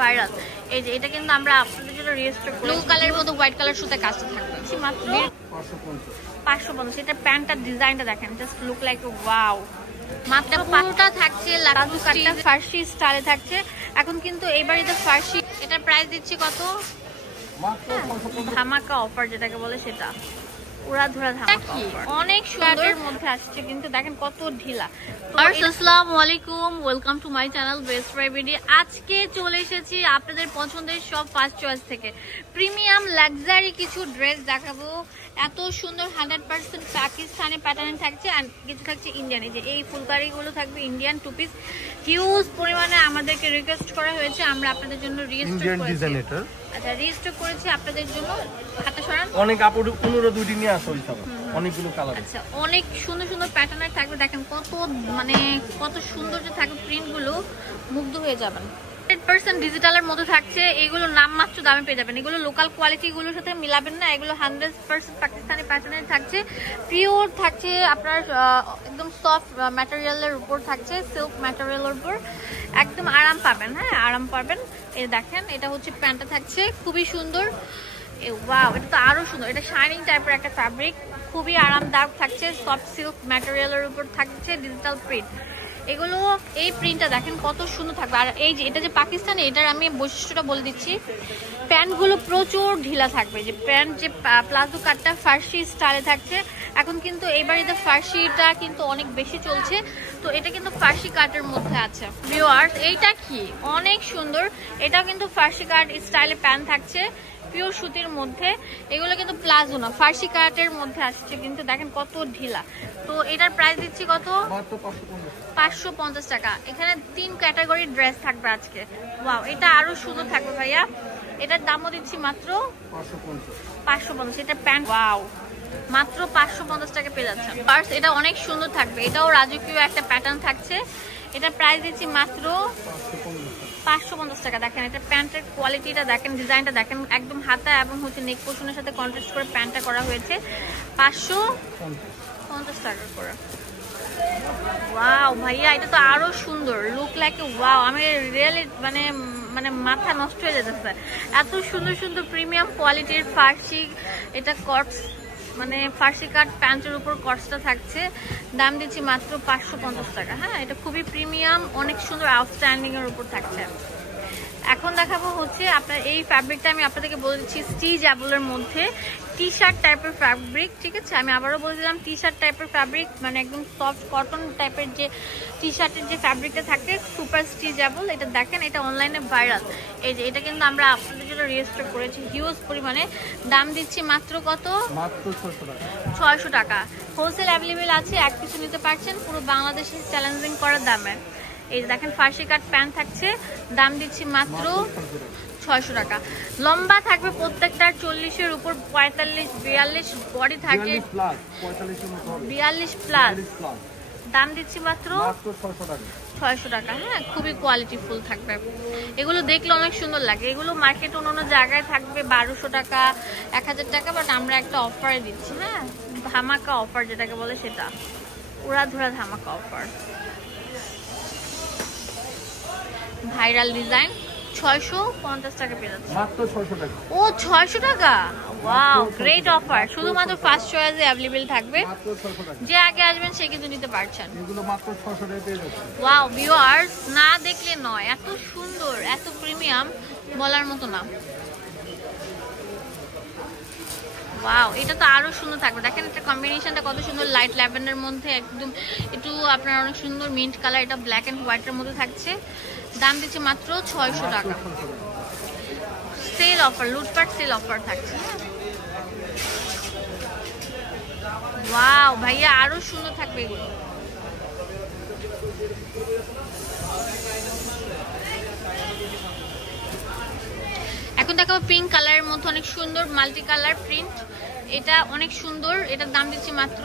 Viral. এই যে এটা কিন্তু আমরা আপনাদের জন্য রিস্টক ব্লু কালারের মধ্যে হোয়াইট কালার সুতা কাজটা থাকবে মাত্র 550। এটা প্যান্টটার ডিজাইনটা দেখেন, জাস্ট লুক লাইক ওয়াও। মাত্র পুরোটা থাকছে লাজু কাটটা ফার্সি স্টাইলে থাকছে। এখন কিন্তু এইবারিতে ফার্সি, এটার প্রাইস দিচ্ছি কত? ধামাকা অফার যেটাকে বলে সেটা, উড়াধুরা ধামাকা অফার। অনেক সুন্দর মধ্যে আসছে কিন্তু দেখেন কত ঢিলা। আসসালামু আলাইকুম, welcome to my channel best প্রাইভেটি। আজকে চলে এসেছি আপনাদের পছন্দের সব ফার্স্ট চয়েস থেকে প্রিমিয়াম লাক্সারি কিছু ড্রেস দেখাবো। এত সুন্দর 100% পাকিস্তানি প্যাটার্ন থাকছে আর কিছু থাকছে ইন্ডিয়ান। এই যে এই ফুলকারিগুলো থাকবে ইন্ডিয়ান টু পিস, হিউজ পরিমাণে আমাদেরকে রিকোয়েস্ট করা হয়েছে, আমরা আপনাদের জন্য রিস্টক করেছি। আচ্ছা, রিস্টক করেছি আপনাদের জন্য। হাতে সরান, অনেক কাপড় 15-20 নিয়ে আসো হিসাবে, অনেকগুলো কালার। আচ্ছা, অনেক সুন্দর সুন্দর প্যাটার্নের থাকবে, দেখেন কত মানে কত সুন্দর যে থাকবে, প্রিন্টগুলো মুগ্ধ হয়ে যাবেন। 100% ডিজিটালের মধ্যে থাকছে, এগুলো নামমাত্র দামে পেয়ে যাবেন। এগুলো লোকাল কোয়ালিটিগুলোর সাথে মিলাবেন না, এগুলো 100% পাকিস্তানি প্যাটার্নের থাকছে, পিওর থাকছে, আপনার একদম সফট ম্যাটেরিয়ালের উপর থাকছে, সিল্ক ম্যাটেরিয়ালের উপর একদম আরাম পাবেন। হ্যাঁ, আরাম পাবেন। এই দেখেন, এটা হচ্ছে প্যান্টটা থাকছে খুবই সুন্দর। ওয়াও, এটা তো আরো সুন্দর। এটা শাইনিং টাইপের একটা ফ্যাব্রিক, খুবই আরামদায়ক থাকছে, সফট সিল্ক ম্যাটেরিয়ালের উপর থাকছে ডিজিটাল প্রিন্ট। এগুলো এই প্রিন্টটা দেখেন কত সুন্দর থাকবে। আর এই যে এটা যে পাকিস্তানি, এটার আমি বৈশিষ্ট্যটা বলে দিচ্ছি। প্যান্টগুলো প্রচুর ঢিলা থাকবে। যে প্যান্ট যে প্লাজো কাটটা ফার্সি স্টাইলে থাকছে, এখন কিন্তু এইবারিতে ফার্সিটা কিন্তু অনেক বেশি চলছে, তো এটা কিন্তু ফার্সি কাটের মধ্যে আছে। ভিউয়ার্স, এইটা কি অনেক সুন্দর, এটাও কিন্তু ফার্সি কাট স্টাইলে প্যান্ট থাকছে, পিওর সুতির মধ্যে। এগুলো কিন্তু প্লাজো না, ফার্সি কাটের মধ্যে আসছে, কিন্তু দেখেন কত ঢিলা। তো এটার প্রাইস দিচ্ছি কত? 550 টাকা। এখানে 3 ক্যাটাগরির ড্রেস থাকবে আজকে। ওয়াও, এটা আরো সুন্দর থাকবে ভাইয়া। এটার দামও দিচ্ছি মাত্র 550। এটা প্যান্ট, ওয়াও, মাত্র 550 টাকা পেয়ে যাচ্ছে। ফার্স্ট, এটা অনেক সুন্দর থাকবে, এটাও রাজকীয় একটা প্যাটার্ন থাকছে। এটার প্রাইস দিচ্ছি মাত্র 550 টাকা। দেখেন এটা প্যান্টের কোয়ালিটিটা দেখেন, ডিজাইনটা দেখেন, একদম হাতা এবং হচ্ছে নেক পোর্শনের সাথে কন্ট্রাস্ট করে প্যান্টটা করা হয়েছে 550 টাকা করে। ওয়াও ভাইয়া, এটা তো আরো সুন্দর, লুক লাইক ওয়াও। আমি রিয়েলি মানে মানে মাথা নষ্ট হয়ে যেতেছে, এত সুন্দর সুন্দর প্রিমিয়াম কোয়ালিটির ফার্সি। এটা কটস মানে ফার্সি কাট প্যান্টের উপর কটসটা থাকছে, দাম দিচ্ছি মাত্র 550 টাকা। হ্যাঁ, এটা খুবই প্রিমিয়াম, অনেক সুন্দর আউটস্ট্যান্ডিং এর উপর থাকছে। এখন দেখাবো হচ্ছে আপনার এই ফ্যাব্রিকটা, আমি আপনাদেরকে বলে দিচ্ছি স্টিচেবলের মধ্যে টি শার্ট টাইপের ফ্যাব্রিক। ঠিক আছে, আমি আবারও বলে দিলাম টি শার্ট টাইপের ফ্যাব্রিক, মানে একদম সফট কটন টাইপের যে টি শার্টের যে ফ্যাব্রিকটা থাকে, সুপার স্টিচেবল। এটা দেখেন, এটা অনলাইনে ভাইরাল। এই যে এটা কিন্তু আমরা আপনাদের জন্য রেজিস্টার করেছি হিউজ পরিমাণে, দাম দিচ্ছি মাত্র কত? মাত্র 600 টাকা। হোলসেল অ্যাভেলেবেল আছে, এক পিছু নিতে পারছেন পুরো বাংলাদেশে চ্যালেঞ্জিং করার দামে। এই যে দেখেন ফার্সি কাট প্যান্ট থাকছে, দাম দিচ্ছি মাত্র 600 টাকা। লম্বা থাকবে প্রত্যেকটার 40-এর উপর, 45-42 বডি থাকে, 42 প্লাস, দাম দিচ্ছি মাত্র 600 টাকা। হ্যাঁ, খুবই কোয়ালিটি ফুল থাকবে। এগুলো দেখলে অনেক সুন্দর লাগে। এগুলো মার্কেট অন্য জায়গায় থাকবে 1200 টাকা, 1000 টাকা, বাট আমরা একটা অফারে দিচ্ছি। হ্যাঁ, ধামাকা অফার যেটাকে বলে সেটা, উড়াধুরা ধামাকা অফার। ভাইরাল ডিজাইন 650 টাকা পেয়ে যাচ্ছে মাত্র 600 টাকা। ও 600 টাকা, ওয়াও, গ্রেট অফার। শুধুমাত্র ফার্স্ট চয়েসে অ্যাভেলেবেল থাকবে, মাত্র 600 টাকা। যে আগে আসবেন সে কিন্তু নিতে পারছেন। এগুলো মাত্র 600 টাকা পেয়ে যাচ্ছে। ওয়াও ভিউয়ার্স, না দেখলে নয়, এত সুন্দর, এত প্রিমিয়াম, বলার মতো না। ওয়াও, এটা তো আরো সুন্দর থাকবে। দেখেন এটা কম্বিনেশনটা কত সুন্দর, লাইট ল্যাভেন্ডার মধ্যে একদম একটু আপনার অনেক সুন্দর মিন্ট কালার, এটা ব্ল্যাক এন্ড হোয়াইটের মধ্যে থাকছে, দাম দিচ্ছে মাত্র 600 টাকা। সেল অফার, লুটপাট সেল অফার থাকছে। ওয়াও ভাইয়া, আরো সুন্দর থাকবে এগুলো। এখন দেখাবো পিঙ্ক কালারের মধ্যে অনেক সুন্দর মাল্টি কালার প্রিন্ট, এটা অনেক সুন্দর, এটার দাম দিচ্ছি মাত্র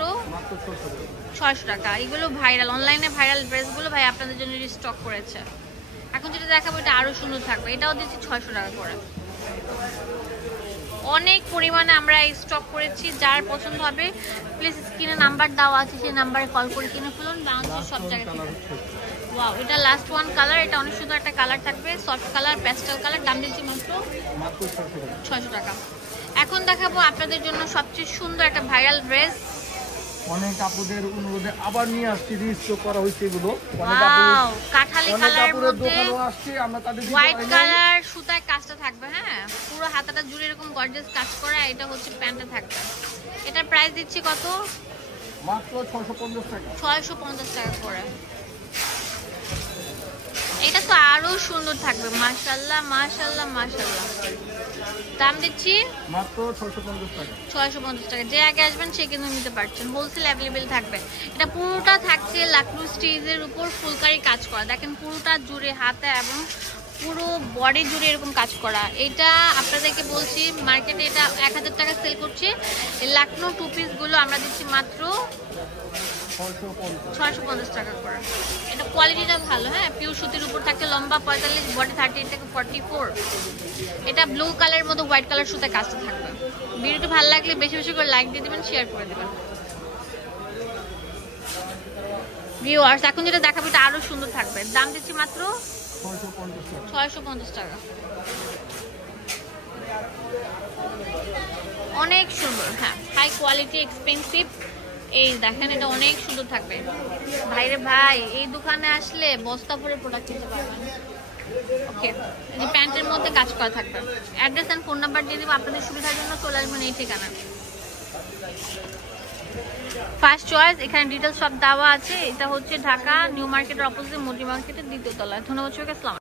600 টাকা। এগুলো ভাইরাল, অনলাইনে ভাইরাল ড্রেসগুলো ভাই আপনাদের জন্য স্টক করেছে। এখন যেটা দেখাবো এটা আরো সুন্দর থাকবে, এটাও দিচ্ছি 600 টাকা করে। অনেক পরিমাণে আমরা স্টক করেছি, যার পছন্দ হবে প্লিজ স্ক্রিনে নাম্বার দেওয়া আছে, সেই নাম্বারে কল করে কিনে ফেলুন। বাংলাদেশের সব জায়গা থেকে ওয়াও, এটা লাস্ট ওয়ান কালার। এটা অনেক সুন্দর একটা কালার থাকবে, সফট কালার, প্যাস্টেল কালার। দাম দিচ্ছি মাত্র মাত্র 600 টাকা। 600 টাকা। এখন দেখাবো আপনাদের জন্য সবচেয়ে সুন্দর একটা ভাইরাল ড্রেস। অনেক আপুদের অনুরোধে আবার নিয়ে আসছি, রিস্টক করা হয়েছে এগুলো। ওয়াও, কাঠালি কালারের মধ্যে আসছে, আমরা তাদের হোয়াইট কালার সুতায় কাজটা থাকবে। হ্যাঁ, পুরো হাতাটা জুড়ে এরকম গর্জিয়াস কাজ করা। এটা হচ্ছে প্যান্টটা থাকবে। এটার প্রাইস দিচ্ছি কত? মাত্র 650 টাকা। 650 টাকা করে। এটা তো আরো সুন্দর থাকবে, মাশাআল্লাহ মাশাআল্লাহ মাশাআল্লাহ। দাম দিচ্ছি মাত্র 650 টাকা। 650 টাকা। যে আগে আসবেন সে কিন্তু নিতে পারছেন, হোলসেল অ্যাভেলেবেল থাকবে। এটা পুরোটা থাকছে লাকনো স্টিচের উপর ফুলকারি কাজ করা। দেখেন পুরোটা জুড়ে হাতে এবং পুরো বডি জুড়ে এরকম কাজ করা। এটা আপনাদেরকে বলছি মার্কেটে এটা 1000 টাকা সেল করছে। এই লাকনো টু পিস গুলো আমরা দিচ্ছি মাত্র 650 টাকা করে। এটা কোয়ালিটিটা ভালো। হ্যাঁ, পিওর সুতির উপর থাকছে, লম্বা 45, বডি 38 থেকে 44। এটা ব্লু কালারের মধ্যে হোয়াইট কালার সুতে কাজটা থাকবে। ভিডিওটি ভালো লাগলে বেশি বেশি করে লাইক দিয়ে দেবেন, শেয়ার করে দেবেন। ভিউয়ার্স, এখন যেটা দেখাবো এটা আরো সুন্দর থাকবে। দাম দিচ্ছি মাত্র 650 টাকা। অনেক সুন্দর। হ্যাঁ, হাই কোয়ালিটি, এক্সপেন্সিভ। এই দেখেন, এটা অনেক সুন্দর থাকবে। ভাইরে ভাই, এই দোকানে আসলে বস্তা ভরে প্রোডাক্ট নিতে পারবেন। ওকে, এই প্যান্টের মধ্যে কাজ করা থাকবে। অ্যাড্রেস এন্ড ফোন নাম্বার দিয়ে দিব আপনাদের সুবিধার জন্য। চলে আসবেন এই ঠিকানা। ফার্স্ট চয়েস, এখানে ডিটেলস সব দেওয়া আছে। এটা হচ্ছে ঢাকা নিউ মার্কেটের অপোজিটে, মন্ত্রী মার্কেটের 2য় তলায়। ধন্যবাদ সবাইকে, আসসালাম।